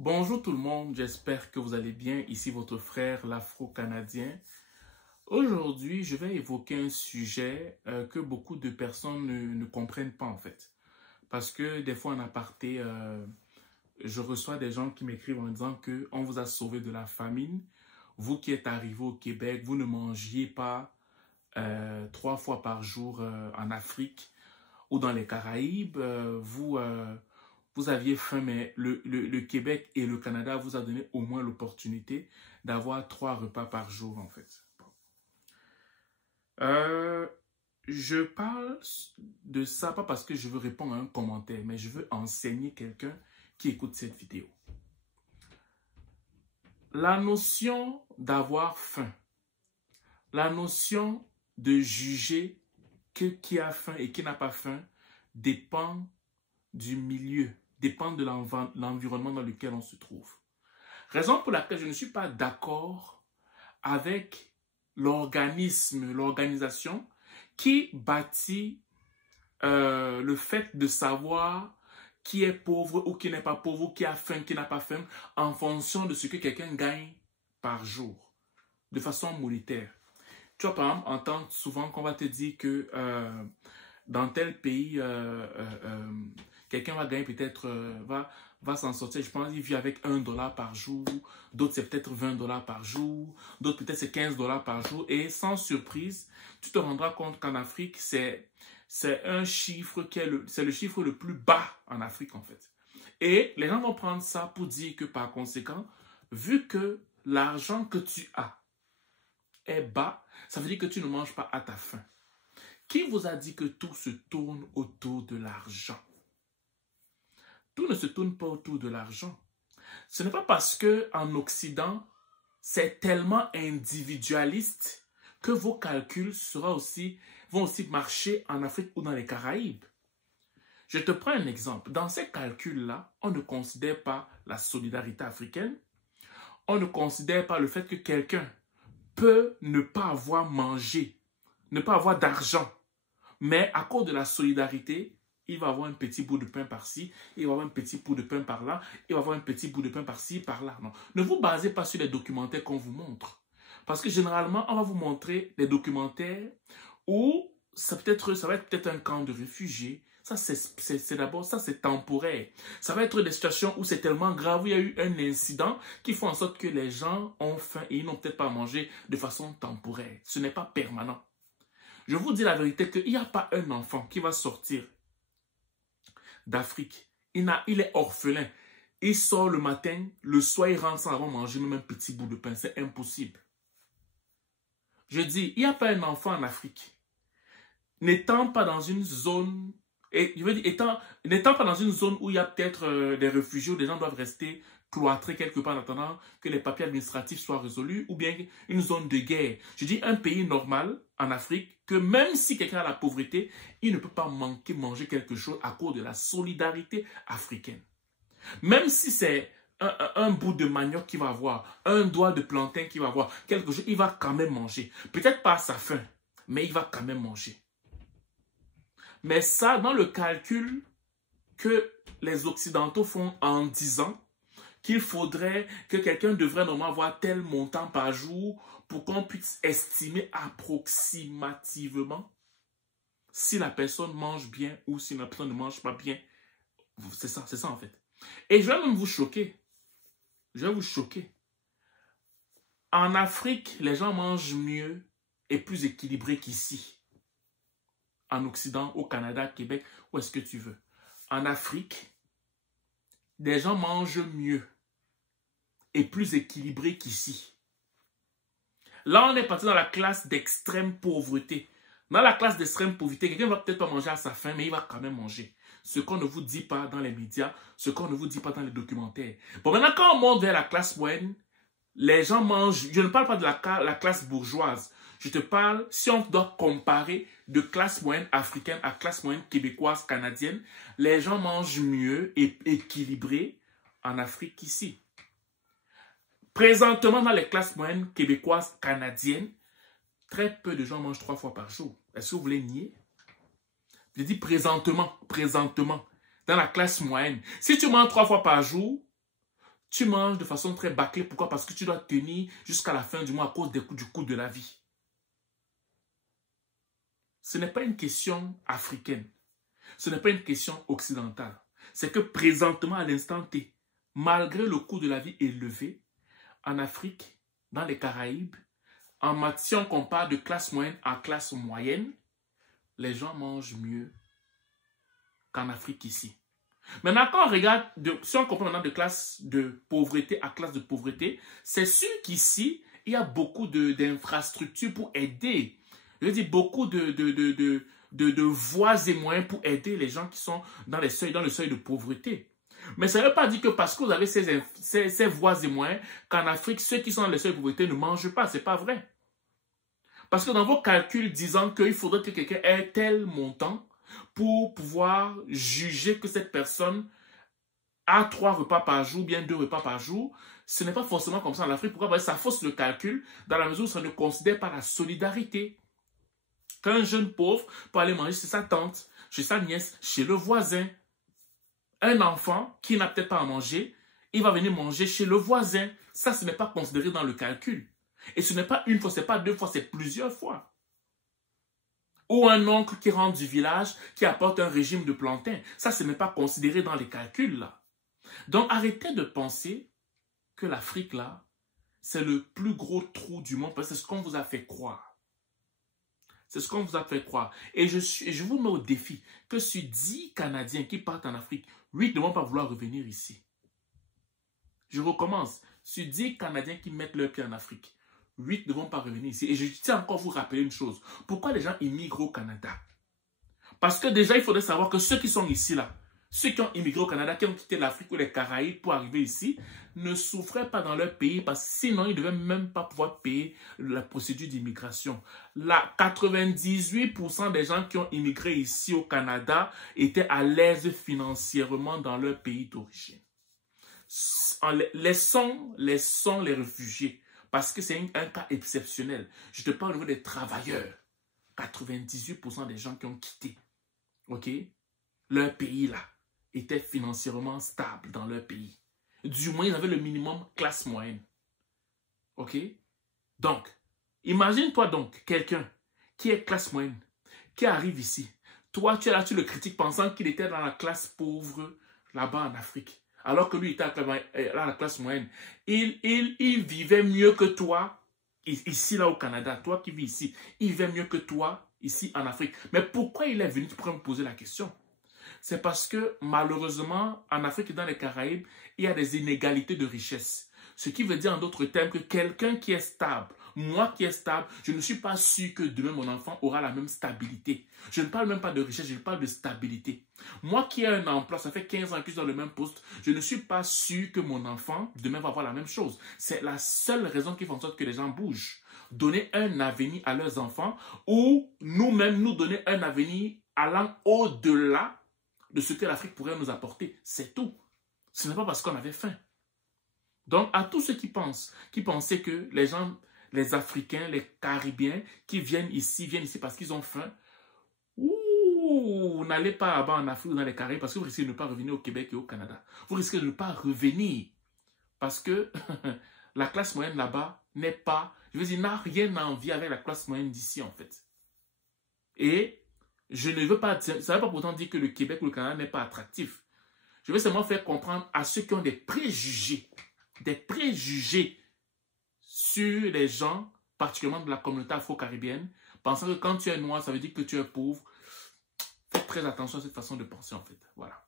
Bonjour tout le monde, j'espère que vous allez bien. Ici votre frère l'Afro-Canadien. Aujourd'hui, je vais évoquer un sujet que beaucoup de personnes ne comprennent pas en fait. Parce que des fois en aparté, je reçois des gens qui m'écrivent en disant qu'on vous a sauvé de la famine. Vous qui êtes arrivé au Québec, vous ne mangiez pas 3 fois par jour en Afrique ou dans les Caraïbes. Vous aviez faim, mais le Québec et le Canada vous a donné au moins l'opportunité d'avoir 3 repas par jour, en fait. Je parle de ça, pas parce que je veux répondre à un commentaire, mais je veux enseigner quelqu'un qui écoute cette vidéo. La notion d'avoir faim, la notion de juger qui a faim et qui n'a pas faim dépend du milieu, dépend de l'environnement dans lequel on se trouve. Raison pour laquelle je ne suis pas d'accord avec l'organisation qui bâtit le fait de savoir qui est pauvre ou qui n'est pas pauvre, ou qui a faim, qui n'a pas faim, en fonction de ce que quelqu'un gagne par jour, de façon monétaire. Tu vois, par exemple, on entend souvent qu'on va te dire que dans tel pays, quelqu'un va gagner peut-être, va s'en sortir. Je pense qu'il vit avec $1 par jour. D'autres, c'est peut-être $20 par jour. D'autres, peut-être, c'est $15 par jour. Et sans surprise, tu te rendras compte qu'en Afrique, c'est un chiffre c'est le chiffre le plus bas en Afrique, en fait. Et les gens vont prendre ça pour dire que, par conséquent, vu que l'argent que tu as est bas, ça veut dire que tu ne manges pas à ta faim. Qui vous a dit que tout se tourne autour de l'argent? Tout ne se tourne pas autour de l'argent. Ce n'est pas parce qu'en Occident, c'est tellement individualiste que vos calculs vont aussi marcher en Afrique ou dans les Caraïbes. Je te prends un exemple. Dans ces calculs-là, on ne considère pas la solidarité africaine. On ne considère pas le fait que quelqu'un peut ne pas avoir mangé, ne pas avoir d'argent. Mais à cause de la solidarité, il va avoir un petit bout de pain par-ci, il va avoir un petit bout de pain par-là, il va avoir un petit bout de pain par-ci, par-là. Non. Ne vous basez pas sur les documentaires qu'on vous montre. Parce que généralement, on va vous montrer des documentaires où ça va être peut-être un camp de réfugiés. Ça, c'est temporaire. Ça va être des situations où c'est tellement grave, où il y a eu un incident qui fait en sorte que les gens ont faim et ils n'ont peut-être pas mangé de façon temporaire. Ce n'est pas permanent. Je vous dis la vérité qu'il n'y a pas un enfant qui va sortir d'Afrique. Il est orphelin. Il sort le matin, le soir, il rentre sans avoir mangé même un petit bout de pain. C'est impossible. Je dis, il n'y a pas un enfant en Afrique. N'étant pas dans une zone, n'étant pas dans une zone où il y a peut-être des réfugiés, où des gens doivent rester cloîtrés quelque part en attendant que les papiers administratifs soient résolus, ou bien une zone de guerre. Je dis un pays normal en Afrique, que même si quelqu'un a la pauvreté, il ne peut pas manger quelque chose à cause de la solidarité africaine. Même si c'est un bout de manioc qu'il va avoir, un doigt de plantain qu'il va avoir, quelque chose, il va quand même manger. Peut-être pas à sa faim, mais il va quand même manger. Mais ça, dans le calcul que les Occidentaux font en disant qu'il faudrait que quelqu'un devrait normalement avoir tel montant par jour pour qu'on puisse estimer approximativement si la personne mange bien ou si la personne ne mange pas bien. C'est ça en fait. Et je vais même vous choquer. Je vais vous choquer. En Afrique, les gens mangent mieux et plus équilibré qu'ici. En Occident, au Canada, Québec, où est-ce que tu veux. En Afrique, des gens mangent mieux et plus équilibré qu'ici. Là, on est parti dans la classe d'extrême pauvreté. Dans la classe d'extrême pauvreté, quelqu'un ne va peut-être pas manger à sa faim, mais il va quand même manger. Ce qu'on ne vous dit pas dans les médias, ce qu'on ne vous dit pas dans les documentaires. Bon, maintenant, quand on monte vers la classe moyenne, les gens mangent. Je ne parle pas de la classe bourgeoise. Je te parle, si on doit comparer de classe moyenne africaine à classe moyenne québécoise, canadienne, les gens mangent mieux et équilibré en Afrique qu'ici. Présentement, dans les classes moyennes québécoises, canadiennes, très peu de gens mangent 3 fois par jour. Est-ce que vous voulez nier? Je dis présentement, dans la classe moyenne. Si tu manges 3 fois par jour, Tu manges de façon très bâclée. Pourquoi? Parce que tu dois tenir jusqu'à la fin du mois à cause du coût de la vie. Ce n'est pas une question africaine. Ce n'est pas une question occidentale. C'est que présentement, à l'instant T, malgré le coût de la vie élevé, en Afrique, dans les Caraïbes, si on compare de classe moyenne à classe moyenne, les gens mangent mieux qu'en Afrique ici. Maintenant, quand on regarde, si on compare maintenant de classe de pauvreté à classe de pauvreté, c'est sûr qu'ici, il y a beaucoup d'infrastructures pour aider. Je veux dire, beaucoup de voies et moyens pour aider les gens qui sont dans le seuil de pauvreté. Mais ça ne veut pas dire que parce que vous avez ces voies et moyens, qu'en Afrique, ceux qui sont dans le seuil de pauvreté ne mangent pas. Ce n'est pas vrai. Parce que dans vos calculs disant qu'il faudrait que quelqu'un ait tel montant pour pouvoir juger que cette personne a 3 repas par jour, bien 2 repas par jour, ce n'est pas forcément comme ça en Afrique. Pourquoi? Parce que ça fausse le calcul dans la mesure où ça ne considère pas la solidarité. Qu'un jeune pauvre peut aller manger chez sa tante, chez sa nièce, chez le voisin. Un enfant qui n'a peut-être pas à manger, il va venir manger chez le voisin. Ça, ce n'est pas considéré dans le calcul. Et ce n'est pas une fois, ce n'est pas 2 fois, c'est plusieurs fois. Ou un oncle qui rentre du village, qui apporte un régime de plantain. Ça, ce n'est pas considéré dans les calculs, là. Donc, arrêtez de penser que l'Afrique, là, c'est le plus gros trou du monde, parce que c'est ce qu'on vous a fait croire. C'est ce qu'on vous a fait croire. Et je vous mets au défi que sur 10 Canadiens qui partent en Afrique, 8 ne vont pas vouloir revenir ici. Je recommence. Sur 10 Canadiens qui mettent leur pied en Afrique, 8 ne vont pas revenir ici. Et je tiens encore à vous rappeler une chose. Pourquoi les gens immigrent au Canada? Parce que déjà, il faudrait savoir que ceux qui sont ici, là, ceux qui ont immigré au Canada, qui ont quitté l'Afrique ou les Caraïbes pour arriver ici, ne souffraient pas dans leur pays parce que sinon, ils ne devaient même pas pouvoir payer la procédure d'immigration. 98% des gens qui ont immigré ici au Canada étaient à l'aise financièrement dans leur pays d'origine. Laissons les réfugiés parce que c'est un cas exceptionnel. Je te parle au niveau des travailleurs. 98% des gens qui ont quitté, leur pays là, étaient financièrement stables dans leur pays. Du moins, ils avaient le minimum classe moyenne. Donc, imagine-toi donc quelqu'un qui est classe moyenne, qui arrive ici. Toi, tu es là, tu le critiques pensant qu'il était dans la classe pauvre là-bas en Afrique. Alors que lui, il était à la classe moyenne. Il vivait mieux que toi ici, là au Canada. Toi qui vis ici, il vivait mieux que toi ici en Afrique. Mais pourquoi il est venu? Tu pourrais me poser la question. C'est parce que malheureusement, en Afrique et dans les Caraïbes, il y a des inégalités de richesse. Ce qui veut dire en d'autres termes que quelqu'un qui est stable, moi qui est stable, je ne suis pas sûr que demain mon enfant aura la même stabilité. Je ne parle même pas de richesse, je parle de stabilité. Moi qui ai un emploi, ça fait 15 ans que je suis dans le même poste, je ne suis pas sûr que mon enfant demain va avoir la même chose. C'est la seule raison qui fait en sorte que les gens bougent. Donner un avenir à leurs enfants ou nous-mêmes nous donner un avenir allant au-delà de ce que l'Afrique pourrait nous apporter. C'est tout. Ce n'est pas parce qu'on avait faim. Donc, à tous ceux qui pensaient que les gens, les Africains, les Caribiens, qui viennent ici parce qu'ils ont faim, n'allez pas là-bas en Afrique ou dans les Caraïbes parce que vous risquez de ne pas revenir au Québec et au Canada. Vous risquez de ne pas revenir parce que la classe moyenne là-bas n'est pas, n'a rien à envier avec la classe moyenne d'ici en fait. Et je ne veux pas, ça ne veut pas pourtant dire que le Québec ou le Canada n'est pas attractif. Je veux seulement faire comprendre à ceux qui ont des préjugés sur les gens, particulièrement de la communauté afro-caribéenne, pensant que quand tu es noir, ça veut dire que tu es pauvre. Faites très attention à cette façon de penser en fait. Voilà.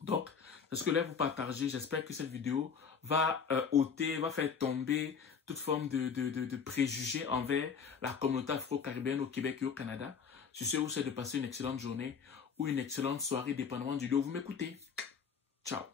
Donc, c'est ce que je vais vous partager. J'espère que cette vidéo va va faire tomber toute forme de préjugés envers la communauté afro-caribéenne au Québec et au Canada. Je vous souhaite de passer une excellente journée ou une excellente soirée, dépendamment du lieu où vous m'écoutez. Ciao.